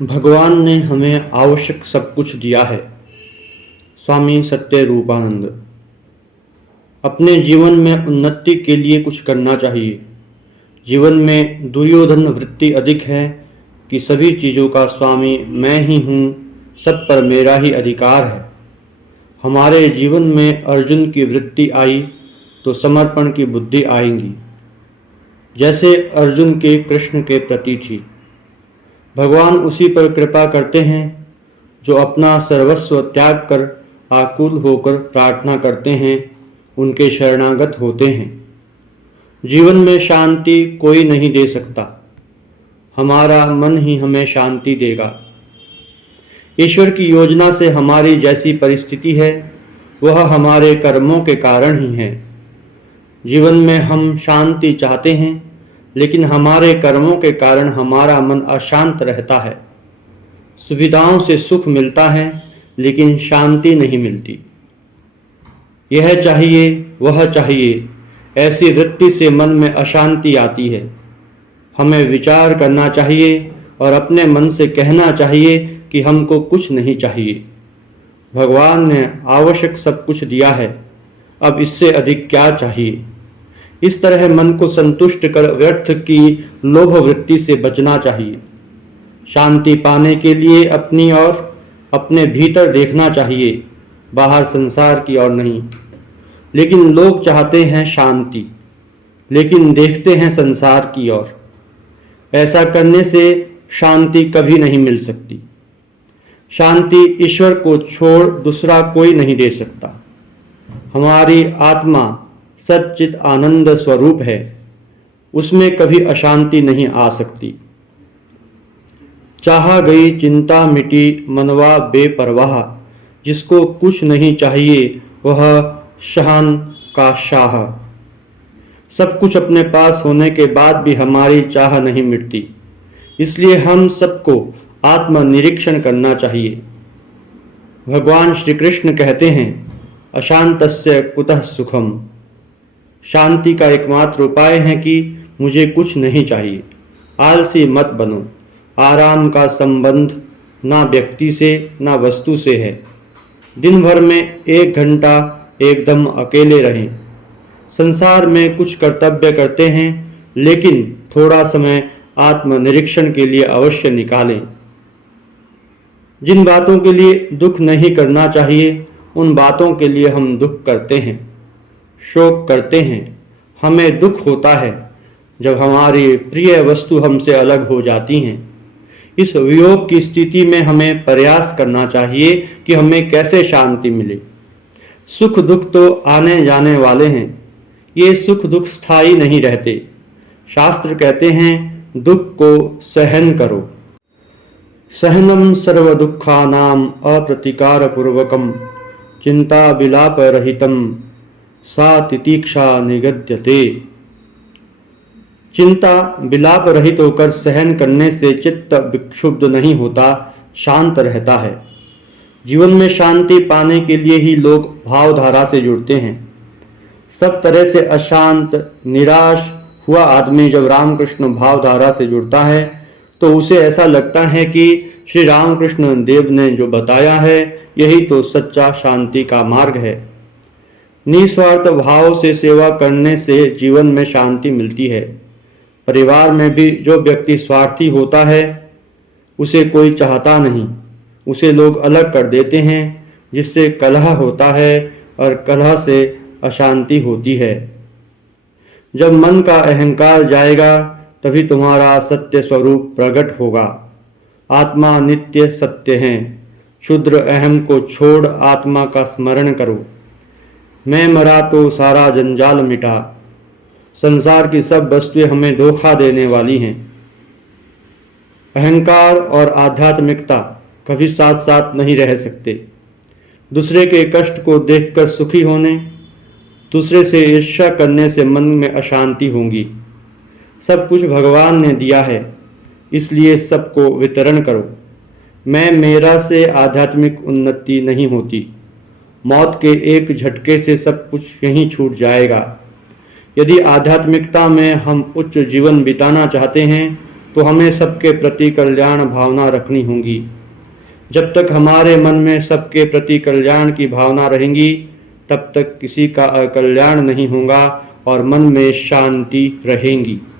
भगवान ने हमें आवश्यक सब कुछ दिया है। स्वामी सत्य रूपानंद। अपने जीवन में उन्नति के लिए कुछ करना चाहिए। जीवन में दुर्योधन वृत्ति अधिक है कि सभी चीज़ों का स्वामी मैं ही हूँ, सब पर मेरा ही अधिकार है। हमारे जीवन में अर्जुन की वृत्ति आई तो समर्पण की बुद्धि आएगी, जैसे अर्जुन के कृष्ण के प्रति थी। भगवान उसी पर कृपा करते हैं जो अपना सर्वस्व त्याग कर आकुल होकर प्रार्थना करते हैं, उनके शरणागत होते हैं। जीवन में शांति कोई नहीं दे सकता, हमारा मन ही हमें शांति देगा। ईश्वर की योजना से हमारी जैसी परिस्थिति है वह हमारे कर्मों के कारण ही है। जीवन में हम शांति चाहते हैं, लेकिन हमारे कर्मों के कारण हमारा मन अशांत रहता है। सुविधाओं से सुख मिलता है, लेकिन शांति नहीं मिलती। यह चाहिए वह चाहिए, ऐसी वृत्ति से मन में अशांति आती है। हमें विचार करना चाहिए और अपने मन से कहना चाहिए कि हमको कुछ नहीं चाहिए। भगवान ने आवश्यक सब कुछ दिया है, अब इससे अधिक क्या चाहिए। इस तरह मन को संतुष्ट कर व्यर्थ की लोभ वृत्ति से बचना चाहिए। शांति पाने के लिए अपनी ओर, अपने भीतर देखना चाहिए, बाहर संसार की ओर नहीं। लेकिन लोग चाहते हैं शांति, लेकिन देखते हैं संसार की ओर। ऐसा करने से शांति कभी नहीं मिल सकती। शांति ईश्वर को छोड़ दूसरा कोई नहीं दे सकता। हमारी आत्मा सच्चित आनंद स्वरूप है, उसमें कभी अशांति नहीं आ सकती। चाहा गई चिंता मिटी मनवा बेपरवाह, जिसको कुछ नहीं चाहिए वह शान का शाह। सब कुछ अपने पास होने के बाद भी हमारी चाह नहीं मिटती, इसलिए हम सबको आत्मनिरीक्षण करना चाहिए। भगवान श्री कृष्ण कहते हैं, अशांतस्य कुतः सुखम। शांति का एकमात्र उपाय है कि मुझे कुछ नहीं चाहिए। आलसी मत बनो। आराम का संबंध ना व्यक्ति से ना वस्तु से है। दिन भर में 1 घंटा एकदम अकेले रहें। संसार में कुछ कर्तव्य करते हैं, लेकिन थोड़ा समय आत्मनिरीक्षण के लिए अवश्य निकालें। जिन बातों के लिए दुख नहीं करना चाहिए, उन बातों के लिए हम दुख करते हैं, शोक करते हैं। हमें दुख होता है जब हमारी प्रिय वस्तु हमसे अलग हो जाती हैं। इस वियोग की स्थिति में हमें प्रयास करना चाहिए कि हमें कैसे शांति मिले। सुख दुख तो आने जाने वाले हैं, ये सुख दुख स्थायी नहीं रहते। शास्त्र कहते हैं, दुख को सहन करो। सहनम सर्व दुखानाम अप्रतिकार पूर्वकम चिंता विलाप रहितम सा तितीक्षा निगद्यते। चिंता विलाप रहित होकर सहन करने से चित्त विक्षुब्ध नहीं होता, शांत रहता है। जीवन में शांति पाने के लिए ही लोग भावधारा से जुड़ते हैं। सब तरह से अशांत निराश हुआ आदमी जब रामकृष्ण भावधारा से जुड़ता है तो उसे ऐसा लगता है कि श्री रामकृष्ण देव ने जो बताया है यही तो सच्चा शांति का मार्ग है। निस्वार्थ भाव से सेवा करने से जीवन में शांति मिलती है। परिवार में भी जो व्यक्ति स्वार्थी होता है उसे कोई चाहता नहीं, उसे लोग अलग कर देते हैं, जिससे कलह होता है और कलह से अशांति होती है। जब मन का अहंकार जाएगा तभी तुम्हारा सत्य स्वरूप प्रकट होगा। आत्मा नित्य सत्य है। क्षुद्र अहम को छोड़ आत्मा का स्मरण करो। मैं मरा तो सारा जंजाल मिटा। संसार की सब वस्तुएं हमें धोखा देने वाली हैं। अहंकार और आध्यात्मिकता कभी साथ साथ नहीं रह सकते। दूसरे के कष्ट को देखकर सुखी होने, दूसरे से ईर्ष्या करने से मन में अशांति होगी। सब कुछ भगवान ने दिया है, इसलिए सबको वितरण करो। मैं मेरा से आध्यात्मिक उन्नति नहीं होती। मौत के एक झटके से सब कुछ यहीं छूट जाएगा। यदि आध्यात्मिकता में हम उच्च जीवन बिताना चाहते हैं तो हमें सबके प्रति कल्याण भावना रखनी होगी। जब तक हमारे मन में सबके प्रति कल्याण की भावना रहेंगी, तब तक किसी का अकल्याण नहीं होगा और मन में शांति रहेगी।